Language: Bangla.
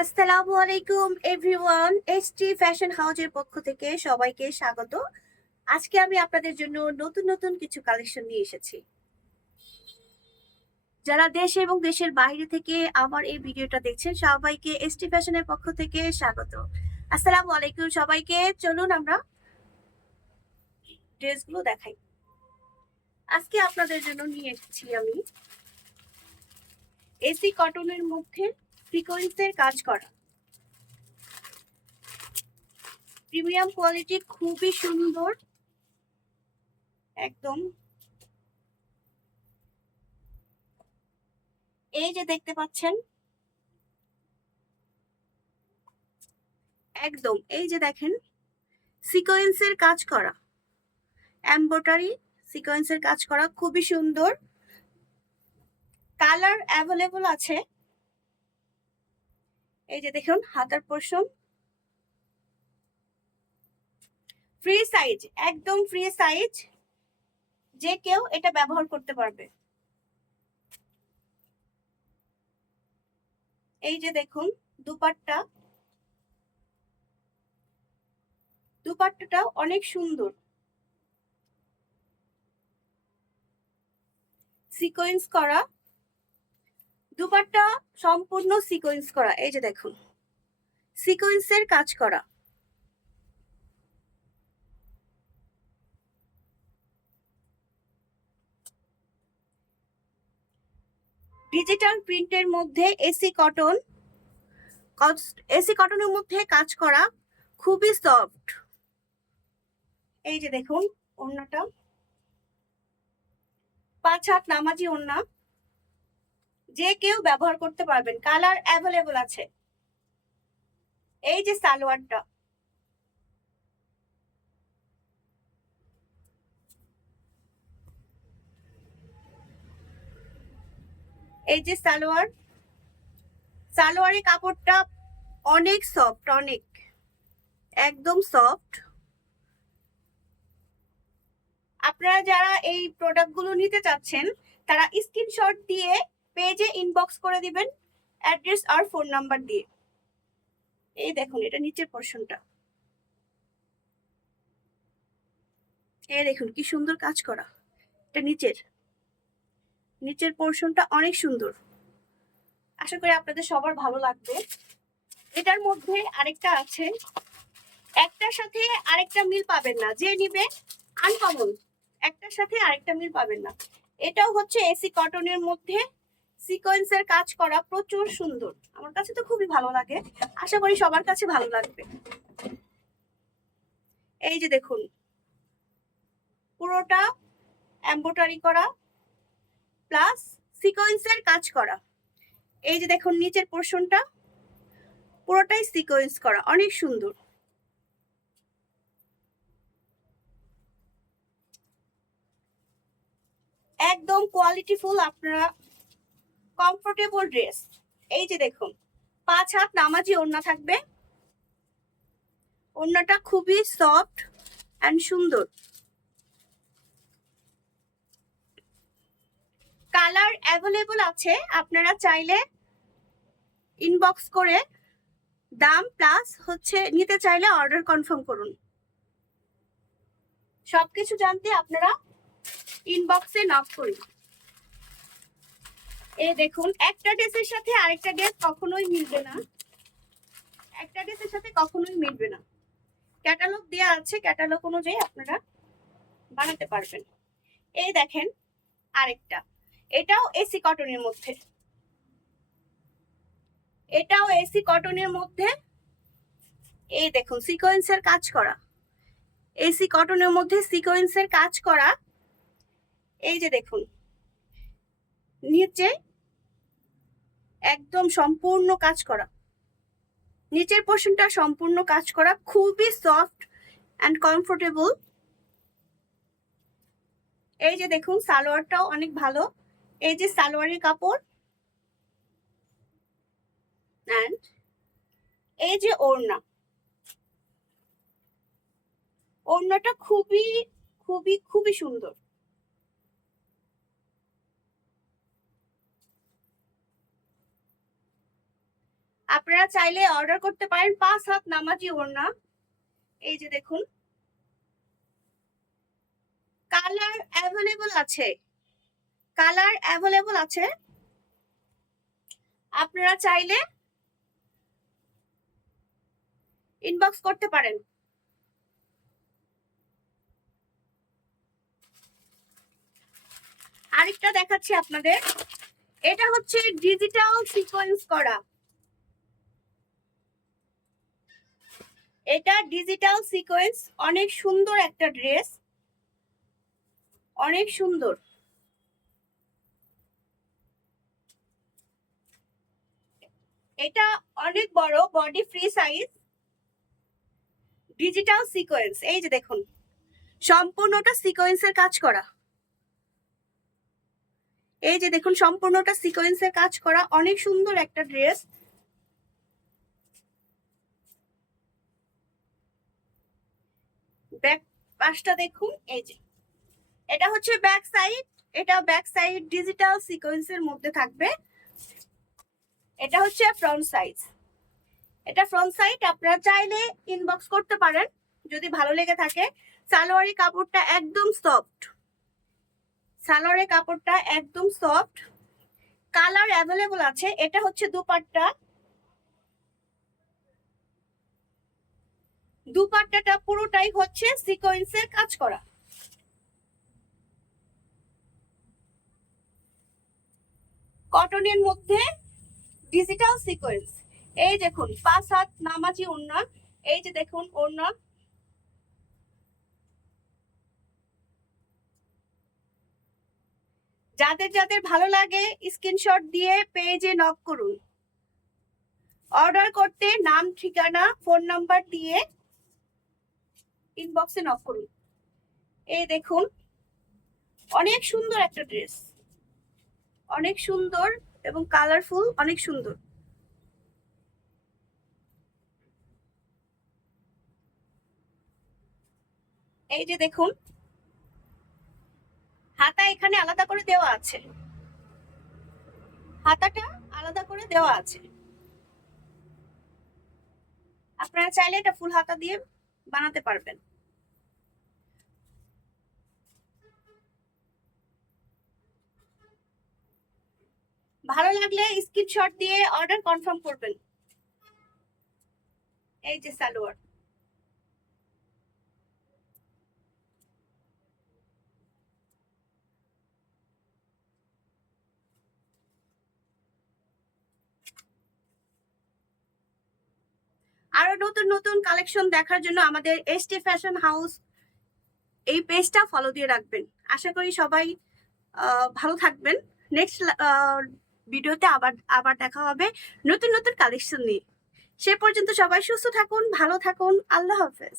আসসালামু আলাইকুম এভরিওয়ান, এসটি ফ্যাশন হাউজের পক্ষ থেকে সবাইকে স্বাগত। আজকে আমি আপনাদের জন্য নতুন নতুন কিছু কালেকশন নিয়ে এসেছি। যারা দেশ এবং দেশের বাইরে থেকে আমার এই ভিডিওটা দেখছেন সবাইকে এসটি ফ্যাশনের পক্ষ থেকে স্বাগত। আসসালামু আলাইকুম সবাইকে। চলুন আমরা ড্রেসগুলো দেখাই। আজকে আপনাদের জন্য নিয়ে এসেছি আমি এসি কটনের মধ্যে সিকোয়েন্সের কাজ করা প্রিমিয়াম কোয়ালিটি, খুবই সুন্দর। একদম এই যে দেখতে পাচ্ছেন, একদম এই যে দেখেন, সিকোয়েন্সের কাজ করা, এমব্রয়ডারি সিকোয়েন্সের কাজ করা, খুবই সুন্দর। কালার অ্যাভেলেবল আছে। এই যে দেখুন হাতার পোরশন, ফ্রি সাইজ, একদম ফ্রি সাইজ, যে কেউ এটা ব্যবহার করতে পারবে। এই যে দেখুন দুপাট্টা, দুপাট্টাটাও অনেক সুন্দর, সিকোয়েন্স করা দুপাট্টা, সম্পূর্ণ সিকোয়েন্স করা। এই যে দেখুন সিকোয়েন্সের কাজ করা, ডিজিটাল প্রিন্টের মধ্যে এসি কটন, এসি কটনের মধ্যে কাজ করা, খুবই সফট। এই যে দেখুন ওড়নাটা, 5 হাত নামাজি ওড়না, যে কেউ ব্যবহার করতে পারবেন। কালার অ্যাভেলেবল আছে। এই যে সালোয়ারটা, এই যে সালোয়ার, সালোয়ারের কাপড়টা অনেক সফট, অনেক একদম সফট। আপনারা যারা এই প্রোডাক্টগুলো নিতে চাচ্ছেন তারা স্ক্রিনশট দিয়ে পেজে ইনবক্স করে দিবেন, অ্যাড্রেস আর ফোন নাম্বার দিয়ে। এই দেখুন এটা নিচের পোরশনটা, এই দেখুন কি সুন্দর কাজ করা। এটা নিচের নিচের পোরশনটা অনেক সুন্দর। আশা করি আপনাদের সবার ভালো লাগবে। এটার মধ্যে আরেকটা আছে, একটার সাথে আরেকটা মিল পাবেন না, যে নিবে আনকমন, একটার সাথে আরেকটা মিল পাবেন না। এটাও হচ্ছে এসি কটনের মধ্যে সিকোয়েন্সের কাজ করা, প্রচুর সুন্দর। আমার কাছে তো খুবই ভালো লাগে, আশা করি সবার কাছে ভালো লাগবে। এই যে দেখুন পুরোটা এমব্রয়ডারি করা প্লাস সিকোয়েন্সের কাজ করা। এই যে দেখুন নিচের পোরশনটা পুরোটাই সিকোয়েন্স করা, অনেক সুন্দর। একদম কোয়ালিটিফুল, আপনারা কমফোর্টেবল ড্রেস। এই যে দেখুন 5 হাত নামাজি ওড়না থাকবে, ওড়নাটা খুবই সফট এন্ড সুন্দর। কালার অ্যাভেলেবল আছে, আপনারা চাইলে ইনবক্স করে দাম প্লাস হচ্ছে নিতে চাইলে অর্ডার কনফার্ম করুন। সবকিছু জানতে আপনারা ইনবক্সে নক করুন। এই দেখুন একটা ড্রেসের সাথে আরেকটা ড্রেস কখনোই মিলবে না, একটা ড্রেসের সাথে কখনোই মিলবে না। ক্যাটালগ দেওয়া আছে, ক্যাটালগ অনুযায়ী আপনারা বানাতে পারবেন। এই দেখেন আরেকটা, এটাও এসি কটনের মধ্যে, এটাও এসি কটনের মধ্যে। এই দেখুন সিকোয়েন্সের কাজ করা, এসি কটনের মধ্যে সিকোয়েন্সের কাজ করা। এই যে দেখুন নিচে একদম সম্পূর্ণ কাজ করা, নিচের পোর্শনটা সম্পূর্ণ কাজ করা, খুবই সফট অ্যান্ড কমফোর্টেবল। এই যে দেখুন সালোয়ারটাও অনেক ভালো। এই যে সালোয়ারের কাপড় অ্যান্ড এই যে ওড়না, ওড়নাটা খুবই খুবই খুবই সুন্দর। আপনারা চাইলে অর্ডার করতে পারেন। 5 হাত নামাজি ওড়না। এই যে দেখুন, কালার অ্যাভেলেবল আছে, কালার অ্যাভেলেবল আছে। আপনারা চাইলে ইনবক্স করতে পারেন। আরেকটা দেখাচ্ছি আপনাদের, এটা হচ্ছে ডিজিটাল সিকোয়েন্স করা, এটা ডিজিটাল সিকোয়েন্স, অনেক সুন্দর একটা ড্রেস, অনেক সুন্দর। এটা অনেক বড়, body free size, digital sequence. এই যে দেখুন, সম্পূর্ণটা সিকোয়েন্সের কাজ করা। এই যে দেখুন, সম্পূর্ণটা সিকোয়েন্সের কাজ করা, অনেক সুন্দর একটা ড্রেস। ব্যাক পাশটা দেখুন, এই যে এটা হচ্ছে ব্যাক সাইড, এটা ব্যাক সাইড ডিজিটাল সিকোয়েন্সের মধ্যে থাকবে। এটা হচ্ছে ফ্রন্ট সাইজ, এটা ফ্রন্ট সাইড। আপনারা চাইলে ইনবক্স করতে পারেন যদি ভালো লেগে থাকে। সালোয়ারের কাপড়টা একদম সফট, সালোয়ারের কাপড়টা একদম সফট, কালার অ্যাভেলেবল আছে। এটা হচ্ছে দুপাট্টা, দুপাট্টাটা পুরোটাই হচ্ছে সিকোয়েন্সের কাজ করা। কটনের মধ্যে ডিজিটাল সিকোয়েন্স। এই দেখুন 5 হাত নামাজি ওড়না। এই যে দেখুন ওড়না, যাদের যাদের ভালো লাগে স্ক্রিনশট দিয়ে পেজে নক করুন। অর্ডার করতে নাম, ঠিকানা, ফোন নাম্বার দিয়ে ইনবক্সে নক করুন। এই দেখুন, অনেক সুন্দর একটা ড্রেস, অনেক সুন্দর এবং কালারফুল, অনেক সুন্দর। এই যে দেখুন, হাতা এখানে আলাদা করে দেওয়া আছে, হাতাটা আলাদা করে দেওয়া আছে। আপনারা চাইলে এটা ফুল হাতা দিয়ে বানাতে পারবেন। ভালো লাগলে স্ক্রিনশট দিয়ে অর্ডার কনফার্ম করবেন। এই যে সালোয়ার, আরো নতুন নতুন কালেকশন দেখার জন্য আমাদের এসটি ফ্যাশন হাউস এই পেজটা ফলো দিয়ে রাখবেন। আশা করি সবাই ভালো থাকবেন। নেক্সট ভিডিওতে আবার আবার দেখা হবে নতুন নতুন কালেকশন নিয়ে। সে পর্যন্ত সবাই সুস্থ থাকুন, ভালো থাকুন। আল্লাহ হাফেজ।